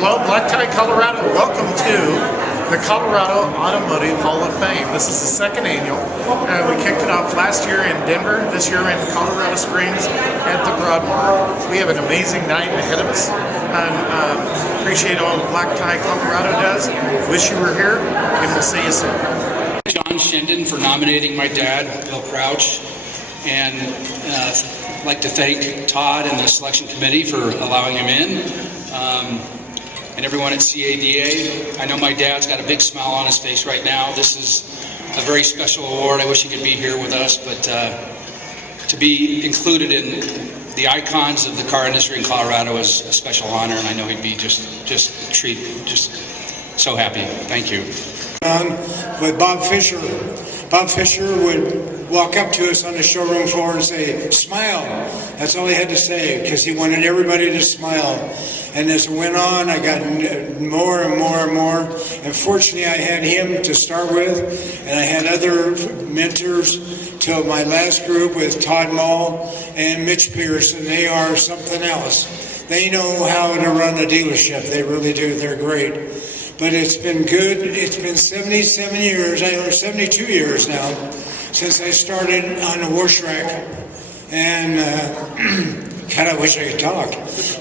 Hello, Black Tie, Colorado. Welcome to the Colorado Automotive Hall of Fame. This is the second annual. We kicked it off last year in Denver, this year in Colorado Springs at the Broadmoor. We have an amazing night ahead of us. Appreciate all Black Tie Colorado does. Wish you were here, and we'll see you soon. John Shinden for nominating my dad, Bill Crouch, and I'd like to thank Todd and the selection committee for allowing him in, and everyone at CADA. I know my dad's got a big smile on his face right now. This is a very special award. I wish he could be here with us, but to be included in the icons of the car industry in Colorado is a special honor, and I know he'd be just so happy. Thank you. With Bob Fisher. Bob Fisher would walk up to us on the showroom floor and say, "Smile." That's all he had to say, because he wanted everybody to smile. And as it went on, I got more and more and more. And fortunately, I had him to start with, and I had other mentors till my last group with Todd Mull and Mitch Pierce, and they are something else. They know how to run a dealership. They really do. They're great. But it's been good. It's been 77 years, or 72 years now, since I started on a wash rack. And God, I wish I could talk.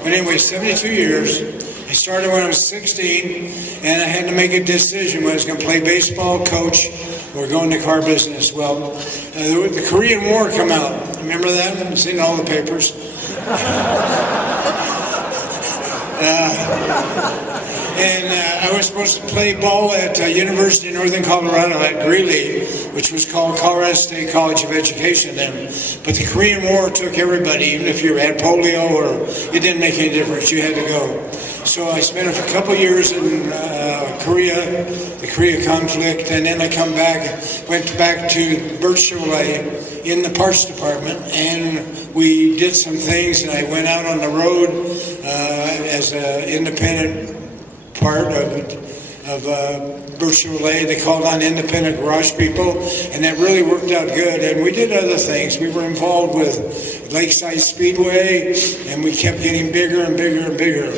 But anyway, 72 years. I started when I was 16, and I had to make a decision whether I was going to play baseball, coach, or go into car business. Well, the Korean War come out. Remember that? I've seen all the papers. I was supposed to play ball at University of Northern Colorado at Greeley, which was called Colorado State College of Education then. But the Korean War took everybody, even if you had polio or it didn't make any difference, you had to go. So I spent a couple years in Korea, the Korea conflict, and then I went back to Chevrolet in the parts department, and we did some things, and I went out on the road as an independent part of Chevrolet. They called on independent garage people, and that really worked out good. And we did other things. We were involved with Lakeside Speedway, and we kept getting bigger and bigger and bigger.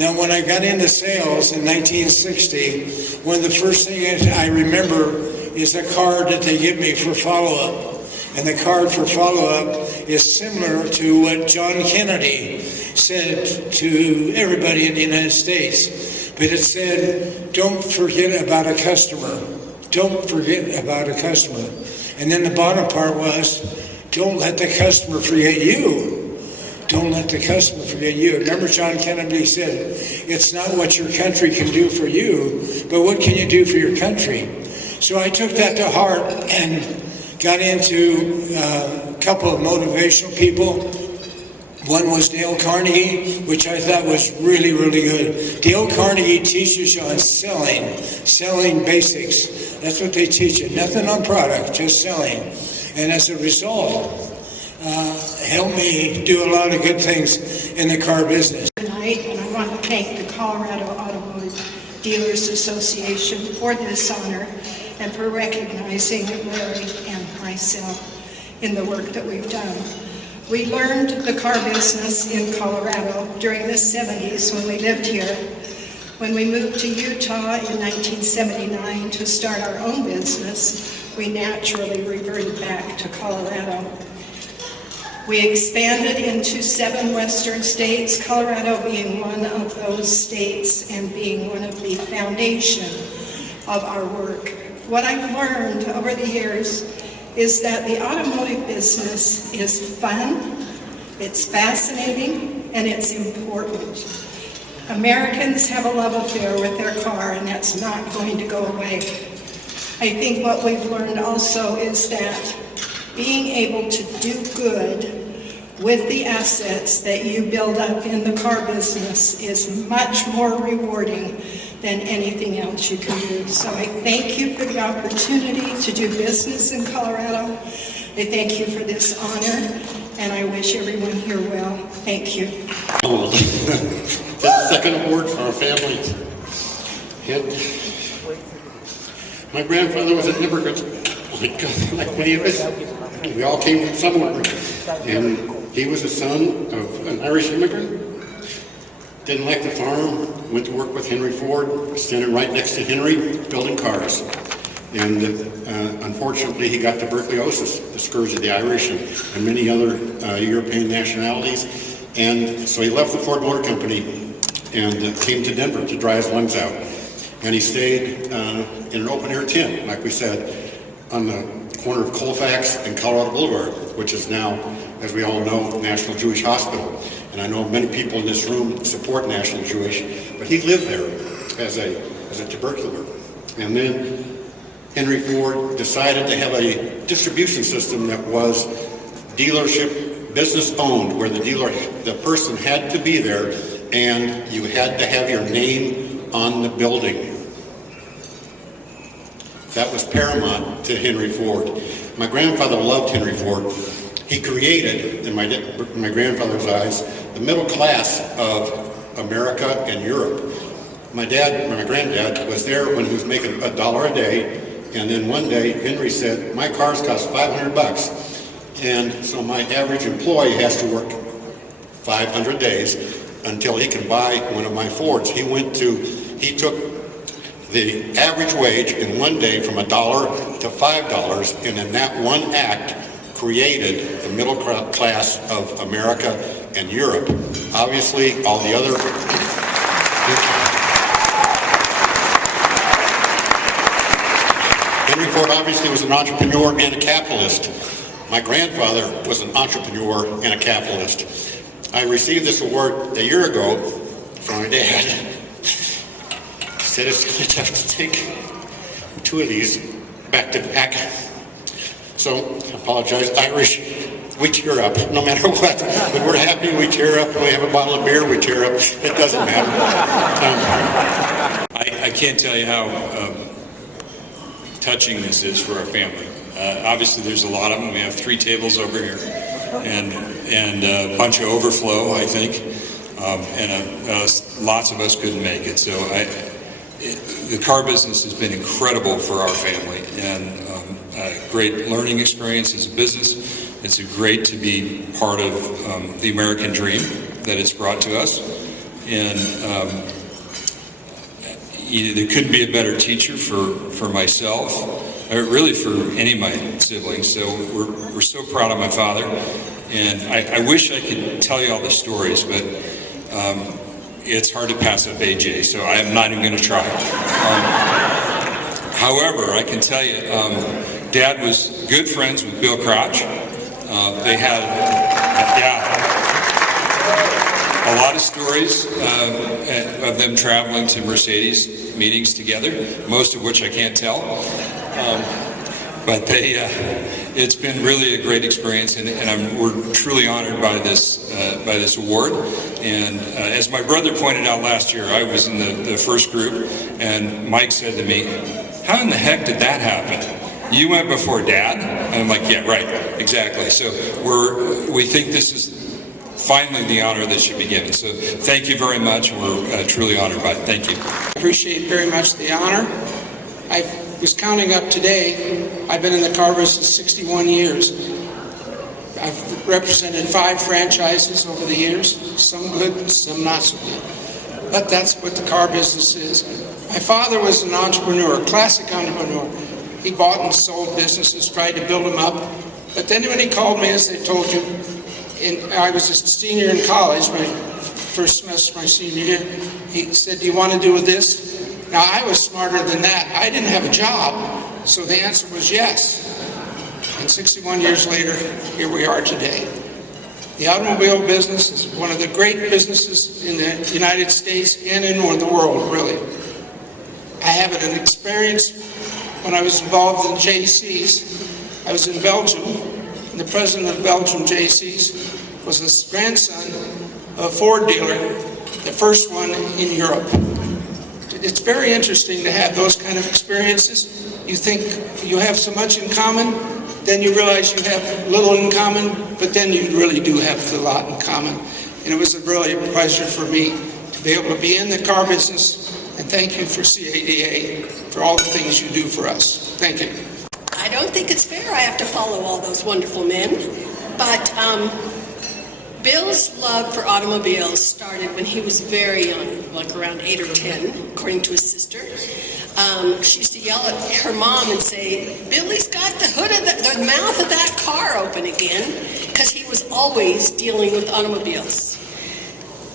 Now, when I got into sales in 1960, one of the first things I remember is a card that they give me for follow-up. And the card for follow-up is similar to what John Kennedy said to everybody in the United States. But it said, "Don't forget about a customer. Don't forget about a customer." And then the bottom part was, "Don't let the customer forget you. Don't let the customer forget you." Remember John Kennedy said, "It's not what your country can do for you, but what can you do for your country?" So I took that to heart and got into a couple of motivational people. One was Dale Carnegie, which I thought was really, really good. Dale Carnegie teaches you on selling basics. That's what they teach you. Nothing on product, just selling. And as a result, helped me do a lot of good things in the car business. Tonight, and I want to thank the Colorado Automotive Dealers Association for this honor and for recognizing Larry and myself in the work that we've done. We learned the car business in Colorado during the 70s when we lived here. When we moved to Utah in 1979 to start our own business, we naturally reverted back to Colorado. We expanded into 7 western states, Colorado being one of those states and being one of the foundation of our work. What I've learned over the years is that the automotive business is fun, it's fascinating, and it's important. Americans have a love affair with their car, and that's not going to go away. I think what we've learned also is that being able to do good with the assets that you build up in the car business is much more rewarding than anything else you can do. So I thank you for the opportunity to do business in Colorado. I thank you for this honor, and I wish everyone here well. Thank you. This is the second award for our family. And my grandfather was an immigrant, like many of us. We all came from somewhere. And he was the son of an Irish immigrant. Didn't like the farm, went to work with Henry Ford, standing right next to Henry, building cars. And unfortunately, he got tuberculosis, the scourge of the Irish and many other European nationalities. And so he left the Ford Motor Company and came to Denver to dry his lungs out. And he stayed in an open-air tent, like we said, on the corner of Colfax and Colorado Boulevard, which is now, as we all know, National Jewish Hospital. And I know many people in this room support National Jewish, but he lived there as a tubercular. And then Henry Ford decided to have a distribution system that was dealership business owned, where the person had to be there and you had to have your name on the building. That was paramount to Henry Ford. My grandfather loved Henry Ford. He created, in my grandfather's eyes, the middle class of America and Europe. My granddad was there when he was making $1 a day, and then one day Henry said, my cars cost $500, and so my average employee has to work 500 days until he can buy one of my Fords. He took the average wage in one day from $1 to $5, and in that one act created the middle class of America and Europe. Obviously, all the other Henry Ford obviously was an entrepreneur and a capitalist. My grandfather was an entrepreneur and a capitalist. I received this award a year ago from my dad. He said it's going to have to take 2 of these back to back. So, I apologize, Irish, we tear up no matter what. When we're happy, we tear up. When we have a bottle of beer, we tear up. It doesn't matter. I can't tell you how touching this is for our family. Obviously, there's a lot of them. We have 3 tables over here, and a bunch of overflow, I think, and lots of us couldn't make it. So the car business has been incredible for our family, and a great learning experience as a business. It's great to be part of the American dream that it's brought to us, and there couldn't be a better teacher for myself, or really for any of my siblings. So we're so proud of my father, and I wish I could tell you all the stories, but it's hard to pass up AJ, so I'm not even going to try. However, I can tell you, Dad was good friends with Bill Crouch. They had, a lot of stories of them traveling to Mercedes meetings together, most of which I can't tell. But it's been really a great experience, and we're truly honored by this award. And as my brother pointed out last year, I was in the first group, and Mike said to me, "How in the heck did that happen? You went before Dad?" And I'm like, "Yeah, right, exactly." So we think this is finally the honor that should be given. So thank you very much. We're truly honored by it. Thank you. Appreciate very much the honor. I was counting up today. I've been in the car business 61 years. I've represented 5 franchises over the years, some good, some not so good. But that's what the car business is. My father was an entrepreneur, a classic entrepreneur. He bought and sold businesses, tried to build them up. But then when he called me, as I told you, I was a senior in college, my first semester, my senior year. He said, "Do you want to do this?" Now, I was smarter than that. I didn't have a job, so the answer was yes. And 61 years later, here we are today. The automobile business is one of the great businesses in the United States and in the world, really. I have an experience when I was involved in JC's. I was in Belgium, and the president of Belgium JC's was the grandson of a Ford dealer, the first one in Europe. It's very interesting to have those kind of experiences. You think you have so much in common, then you realize you have little in common, but then you really do have a lot in common. And it was really a pleasure for me to be able to be in the car business, and thank you for CADA for all the things you do for us. Thank you. I don't think it's fair I have to follow all those wonderful men, but Bill's love for automobiles started when he was very young, like around 8 or 10, according to his sister. She used to yell at her mom and say, "Billy's got the hood of the mouth of that car open again," because he was always dealing with automobiles.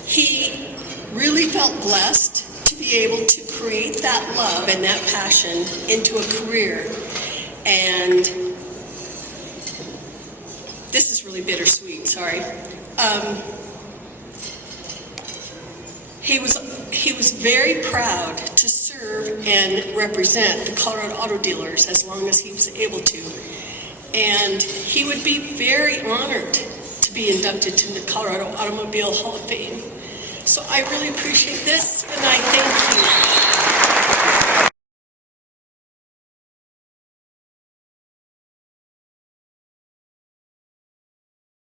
He really felt blessed to be able to create that love and that passion into a career. And this is really bittersweet, sorry. He was very proud to serve and represent the Colorado auto dealers as long as he was able to. And he would be very honored to be inducted to the Colorado Automobile Hall of Fame. So I really appreciate this, and I thank you.